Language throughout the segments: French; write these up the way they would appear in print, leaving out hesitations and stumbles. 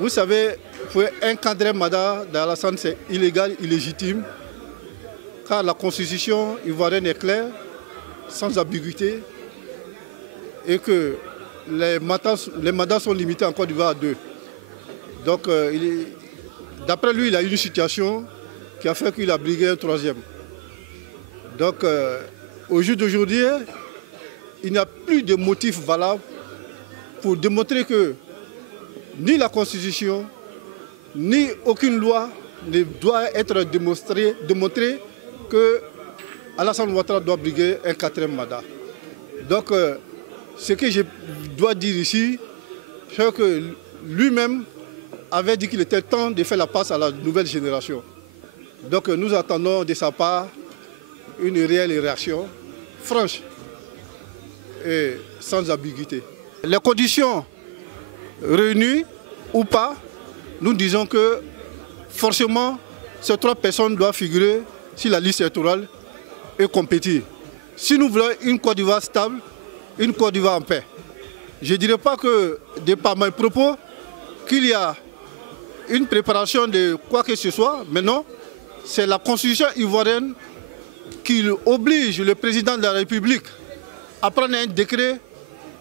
Vous savez, pour un quatrième mandat d'Alassane, c'est illégal, illégitime, car la constitution ivoirienne est claire, sans ambiguïté, et que les mandats sont limités en Côte d'Ivoire à 2. Donc, d'après lui, il a eu une situation qui a fait qu'il a brigué un 3e. Donc, au jour d'aujourd'hui, il n'y a plus de motif valable pour démontrer que ni la Constitution, ni aucune loi ne doit être démontré que Alassane Ouattara doit briguer un 4e mandat. Donc, ce que je dois dire ici, c'est que lui-même avait dit qu'il était temps de faire la passe à la nouvelle génération. Donc, nous attendons de sa part une réelle réaction franche et sans ambiguïté. Les conditions réunies ou pas, nous disons que forcément ces 3 personnes doivent figurer sur la liste électorale et compétir. Si nous voulons une Côte d'Ivoire stable, une Côte d'Ivoire en paix, je ne dirais pas que, de par mes propos, qu'il y a une préparation de quoi que ce soit, mais non, c'est la constitution ivoirienne qui oblige le président de la République à prendre un décret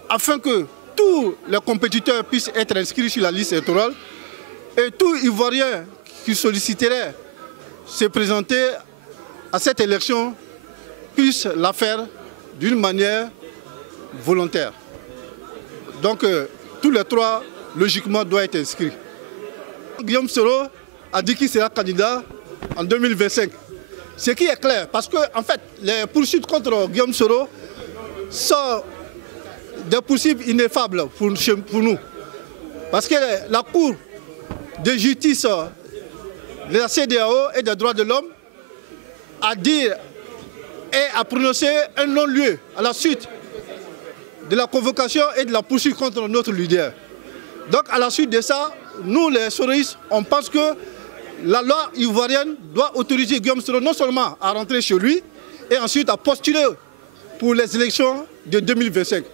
afin que tous les compétiteurs puissent être inscrits sur la liste électorale et tout Ivoirien qui solliciterait se présenter à cette élection puisse la faire d'une manière volontaire. Donc tous les 3, logiquement, doivent être inscrits. Guillaume Soro a dit qu'il sera candidat en 2025. Ce qui est clair, parce que en fait, les poursuites contre Guillaume Soro sont des poursuites ineffables pour nous. Parce que la Cour de justice de la CEDEAO et des droits de l'homme a dit et a prononcé un non-lieu à la suite de la convocation et de la poursuite contre notre leader. Donc à la suite de ça, nous les soroistes, on pense que la loi ivoirienne doit autoriser Guillaume Soro non seulement à rentrer chez lui et ensuite à postuler pour les élections de 2025.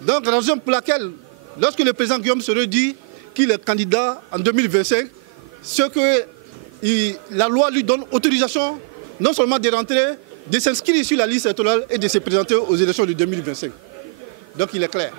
Donc la raison pour laquelle, lorsque le président Guillaume Soro dit qu'il est candidat en 2025, c'est que la loi lui donne autorisation non seulement de rentrer, de s'inscrire sur la liste électorale et de se présenter aux élections de 2025. Donc il est clair.